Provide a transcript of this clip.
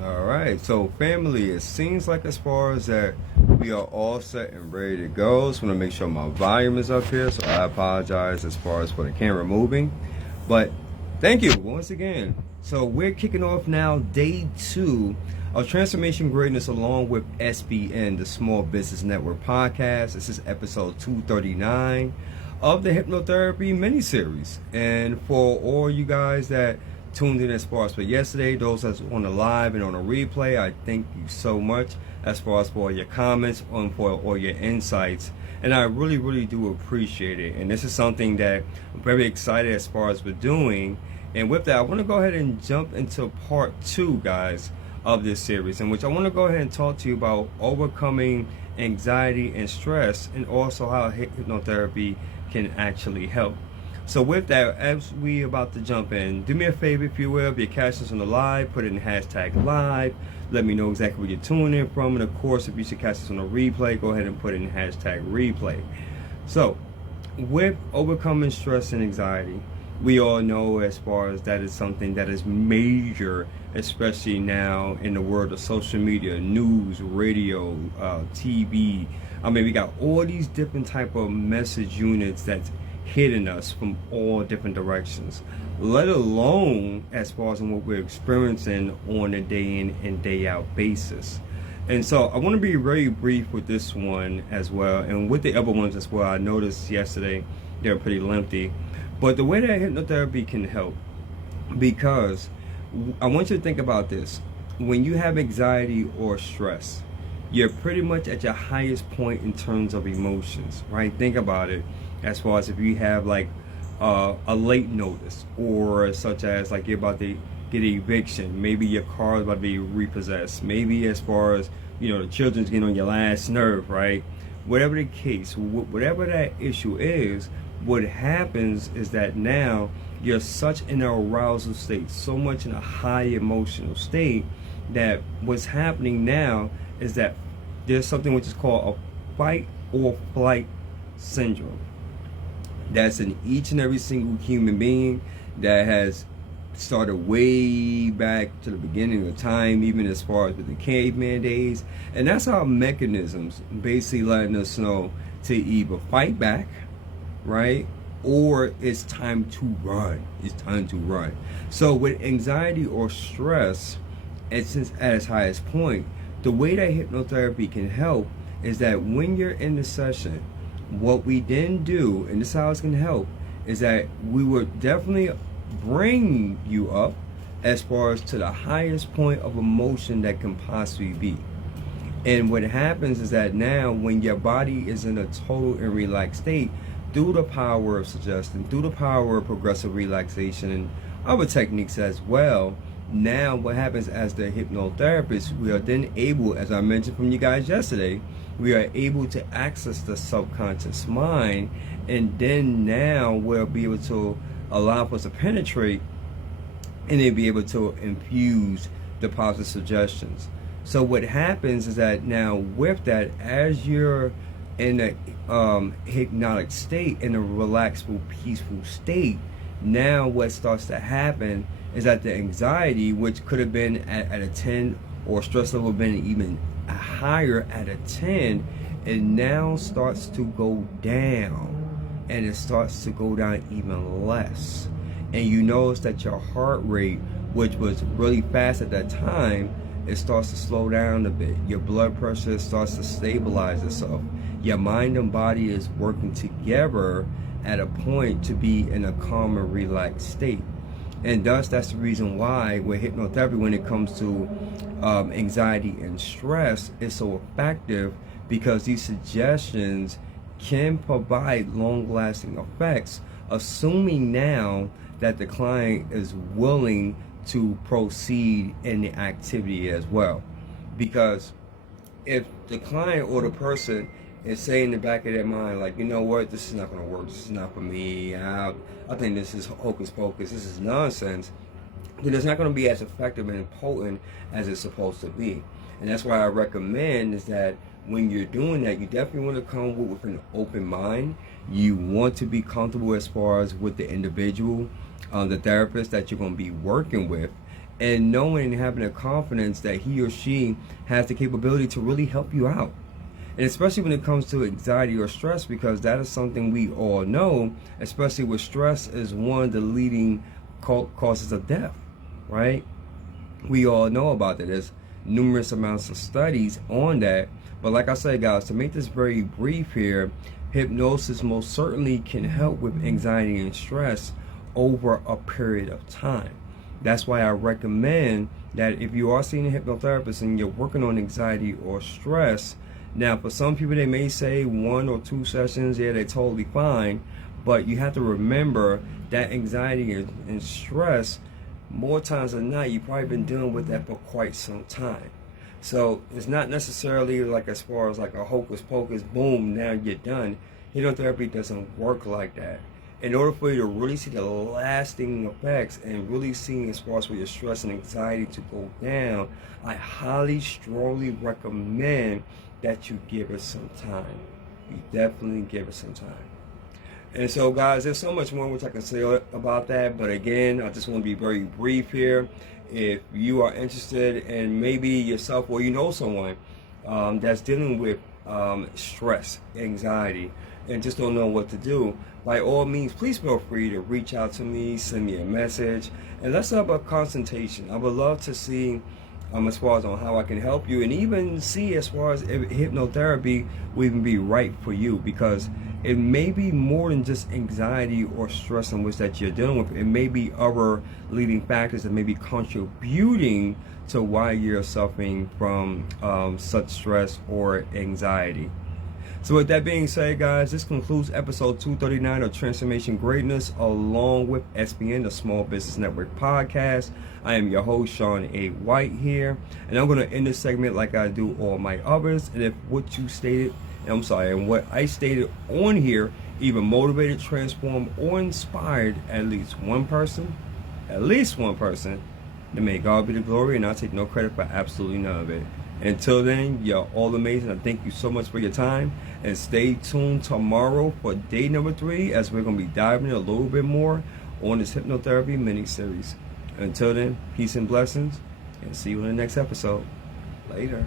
All right, so family, it seems like as far as that we are all set and ready to go. So I want to make sure my volume is up here. So I apologize as far as for the camera moving, but thank you once again. So we're kicking off now day 2 of Transformation Greatness along with SBN, the Small Business Network podcast. This is episode 239 of the hypnotherapy mini-series. And for all you guys that tuned in as far as for yesterday, those that's on the live and on the replay, I thank you so much as far as for your comments and for all your insights, and I really do appreciate it. And this is something that I'm very excited as far as we're doing. And with that, I want to go ahead and jump into part 2, guys, of this series, in which I want to go ahead and talk to you about overcoming anxiety and stress, and also how hypnotherapy can actually help. So with that, as we about to jump in, do me a favor, if you will, if you're catching us on the live, put it in hashtag live. Let me know exactly where you're tuning in from. And of course, if you should catch us on the replay, go ahead and put it in hashtag replay. So with overcoming stress and anxiety, we all know as far as that is something that is major, especially now in the world of social media, news, radio, TV. I mean, we got all these different type of message units that's hitting us from all different directions, let alone as far as what we're experiencing on a day in and day out basis. And so I want to be very brief with this one as well, and with the other ones as well. I noticed yesterday they were pretty lengthy, but the way that hypnotherapy can help, because I want you to think about this: when you have anxiety or stress, you're pretty much at your highest point in terms of emotions, right? Think about it as far as if you have like a late notice, or such as like you're about to get an eviction, maybe your car is about to be repossessed, maybe as far as, you know, the children's getting on your last nerve, right? Whatever the case, whatever that issue is, what happens is that now you're such in an arousal state, so much in a high emotional state, that what's happening now is that there's something which is called a fight or flight syndrome that's in each and every single human being, that has started way back to the beginning of time, even as far as with the caveman days. And that's our mechanisms basically letting us know to either fight back, right, or it's time to run. It's time to run. So with anxiety or stress, it's at its highest point, the way that hypnotherapy can help is that when you're in the session, what we then do, and this is how it's going to help, is that we would definitely bring you up as far as to the highest point of emotion that can possibly be. And what happens is that now when your body is in a total and relaxed state, through the power of suggestion, through the power of progressive relaxation and other techniques as well, now what happens as the hypnotherapist, we are then able, as I mentioned from you guys yesterday, we are able to access the subconscious mind, and then now we'll be able to allow us to penetrate and then be able to infuse the positive suggestions. So what happens is that now with that, as you're in a hypnotic state, in a relaxed, peaceful state, now what starts to happen is that the anxiety, which could have been at a 10, or stress level been even higher at a 10, it now starts to go down, and it starts to go down even less. And you notice that your heart rate, which was really fast at that time, it starts to slow down a bit. Your blood pressure starts to stabilize itself. Your mind and body is working together at a point to be in a calm and relaxed state. And thus, that's the reason why with hypnotherapy, when it comes to anxiety and stress, is so effective, because these suggestions can provide long-lasting effects, assuming now that the client is willing to proceed in the activity as well. Because if the client or the person is saying in the back of their mind, like, you know what, this is not going to work, this is not for me, I think this is hocus pocus, this is nonsense, then it's not going to be as effective and potent as it's supposed to be. And that's why I recommend is that when you're doing that, you definitely want to come with an open mind. You want to be comfortable as far as with the individual, the therapist that you're going to be working with, and knowing and having a confidence that he or she has the capability to really help you out. And especially when it comes to anxiety or stress, because that is something we all know, especially with stress, is one of the leading causes of death, right? We all know about that. There's numerous amounts of studies on that. But like I said, guys, to make this very brief here, hypnosis most certainly can help with anxiety and stress over a period of time. That's why I recommend that if you are seeing a hypnotherapist and you're working on anxiety or stress, now for some people they may say 1 or 2 sessions, yeah, they're totally fine, but you have to remember that anxiety and stress, more times than not, you've probably been dealing with that for quite some time. So it's not necessarily like as far as like a hocus pocus, boom, now you're done. Hypnotherapy doesn't work like that. In order for you to really see the lasting effects and really see as far as for your stress and anxiety to go down, I highly, strongly recommend that you give it some time. You definitely give it some time. And so, guys, there's so much more which I can say about that, but again, I just want to be very brief here. If you are interested and maybe yourself or you know someone that's dealing with stress, anxiety, and just don't know what to do, by all means, please feel free to reach out to me, send me a message, and let's have a consultation. I would love to see as far as on how I can help you, and even see as far as if hypnotherapy will even be right for you, because it may be more than just anxiety or stress in which that you're dealing with. It may be other leading factors that may be contributing to why you're suffering from such stress or anxiety. So with that being said, guys, this concludes episode 239 of Transformation Greatness, along with SBN, the Small Business Network podcast. I am your host, Sean A. White here, and I'm going to end this segment like I do all my others. And if what you stated, and what I stated on here even motivated, transformed, or inspired at least one person, then may God be the glory, and I'll take no credit for absolutely none of it. Until then, you're all amazing. I thank you so much for your time, and stay tuned tomorrow for day number 3, as we're going to be diving a little bit more on this hypnotherapy mini-series. Until then, peace and blessings, and see you in the next episode. Later.